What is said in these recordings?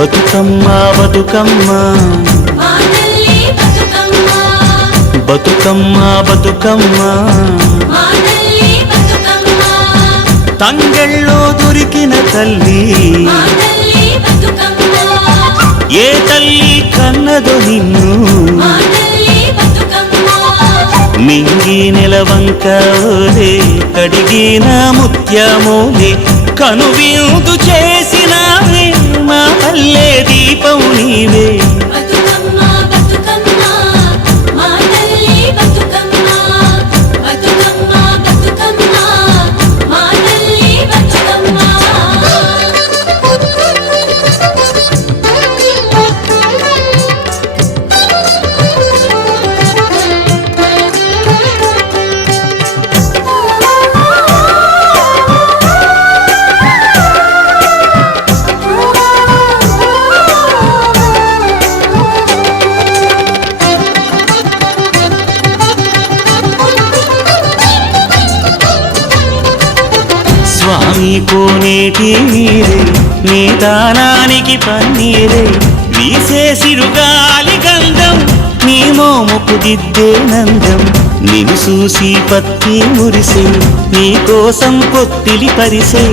బతుకమ్మ బతుకమ్మ బతుకమ్మ బతుకమ్మ తంగెళ్ళో దొరికిన తల్లి ఏ తల్లి కన్నదో నిన్ను మింగి నెలవంకలే కడిగిన ముత్యమోలే కనువిందు చేసినావే మా పల్లె దీపం నీవే స్వామి కోనేటి నీరే నీ దానానికి పన్నీరే వీసే సిరుగాలి గంధం నీ మోముకు దిద్దే నందం నిన్ను చూసి పత్తి మురిసే నీ కోసం పొత్తిలి పరిసే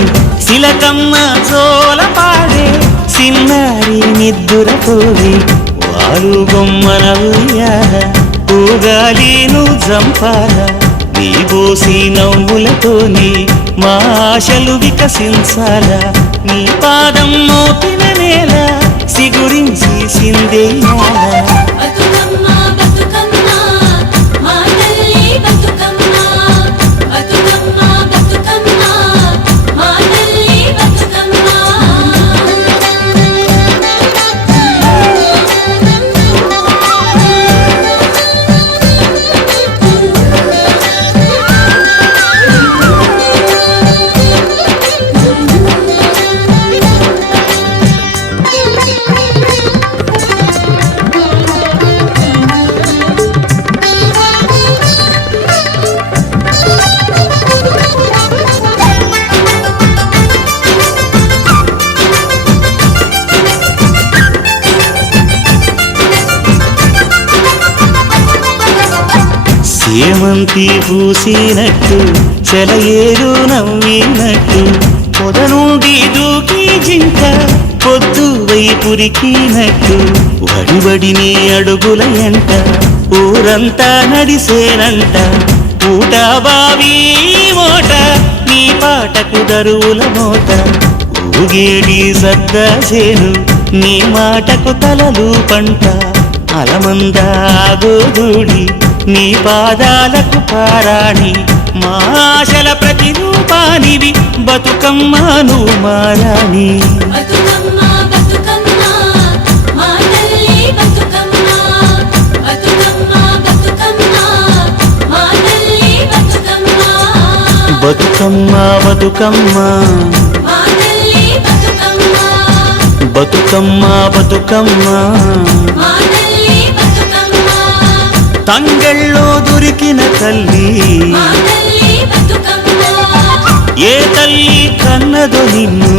శిలకమ్మ చోల పాడే సిన్నారి నిద్దురపోవే వాలు బొమ్మన ఉయ్యాల ఊగాలి నువ్వు జంపాల నీ బోసి నవ్వులతోని మా ఆశలు వికసించాలా నీ పాదం మోపిన నేల సిగురించి సిందేయాలా సేమంతి పూసినట్టు చెలయేరు నవ్వినట్టు పొద నుండి దూకి జింక పొద్దు వైపురికినట్టు వడివడి నీ అడుగుల ఎంట ఊరంతా నడిసేనంట ఊట బావి మోట నీ పాటకు దరువుల మోట ఊగేడి సద్దాసేను నీ మాటకు తలలు పంట అలమందాగోదూడి నీ పాదాలకు పారాణి మా ఆశల ప్రతిరూపానివి బతుకమ్మ నువ్వు మారాణి బతుకమ్మ బతుకమ్మ బతుకమ్మ బతుకమ్మ తంగెళ్ళో దొరికిన తల్లి ఏ తల్లి కన్నదో నిన్ను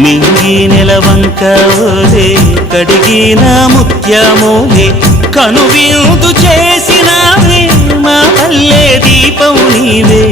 మింగి నెలవంకలే కడిగిన ముత్యమోలే కనువిందు చేసినావే మా పల్లె దీపం నీవే